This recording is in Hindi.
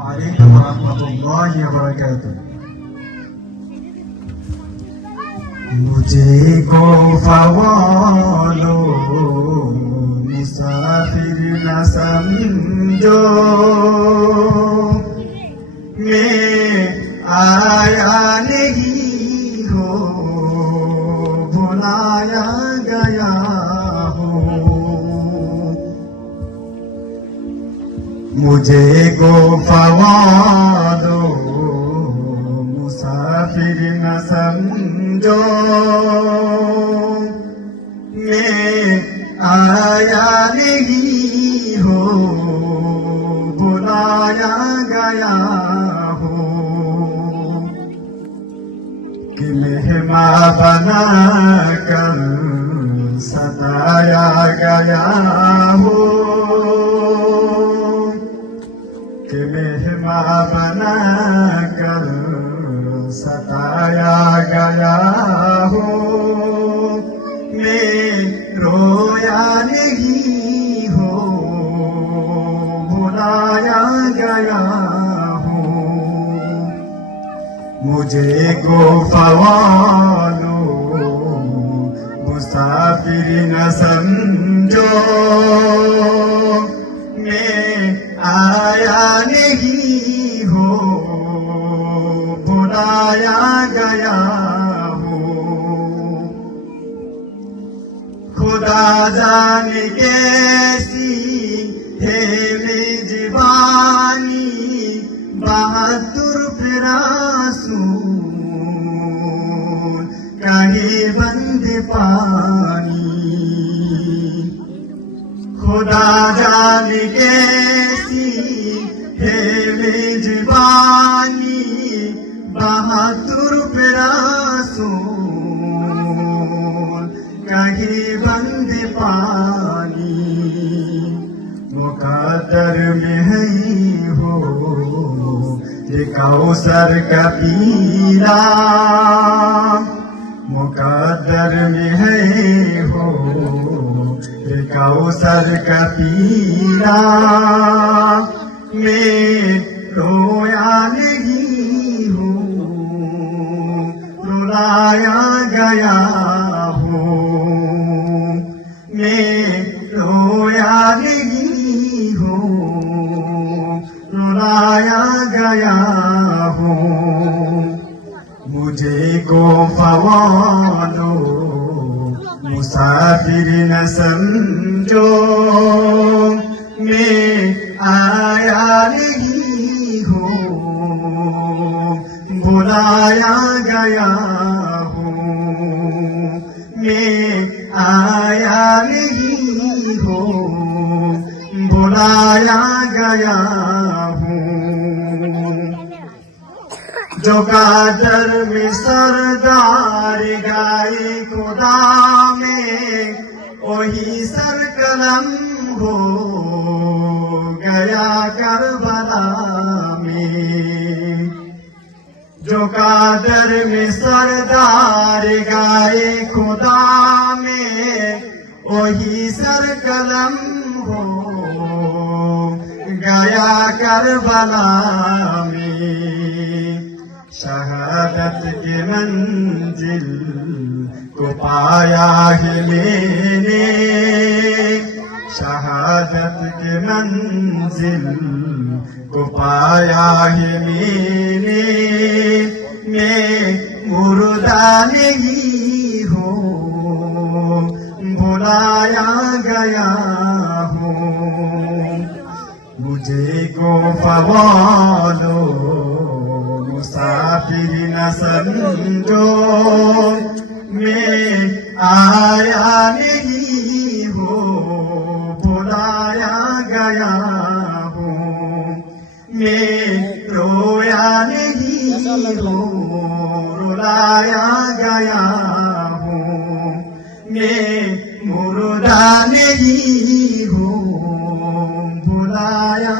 वालेकुम रहमतुल्लाहि व बरकातुहू। मुझे खौफा वालो मुसाफिर न समझो, मैं आया नहीं हो बुलाया गया हो। मुझे खौफा वालो मुसाफिर न समझो, मैं आया नहीं हो बुलाया गया हो। कि मेहमान बना कर सताया गया हो, कि मेहमान बना कर सताया गया हो। मैं रोया नहीं हो बुलाया गया हो। मुझे खौफा वालो मुसाफिर न समझो, मैं आया नहीं हो बुलाया गया हो। खुदा जाने कैसी है मेजबानी, बहादुर फिरासून कहीं बंद पानी। खुदा जाने कैसी है मेजबानी, बहादुर फिरासून कहीं बंद पानी। मुकद्दर में है हो ये कौसर का पीना, मुकद्दर में है हो ये कौसर का पीना। मैं रोया नहीं हो रुलाया गया हो। मैं रोया नहीं हो रुलाया गया हो। मुझे खौफा वालो मुसाफिर न समझो, मैं आया नहीं हो बुलाया गया हो। मैं आया नहीं हो बुलाया गया हो। जो कादर में सरदार गाए खुदा में, वही सरकलम हो गया करबला में। जो कादर में सरदार गाए खुदा में, वही सरकलम हो गया करबला में। शहादत की मंजिल को पाया है मैंने, शहादत की मंजिल को पाया है मैंने। मैं मुर्दा नहीं हो बुलाया गया हो। मुझे खौफा वालो मुसाफिर न समझो, मैं आया नहीं हो बुलाया गया हो। मैं रोया नहीं हो रुलाया गया हो। मैं मुर्दा नहीं हो बुलाया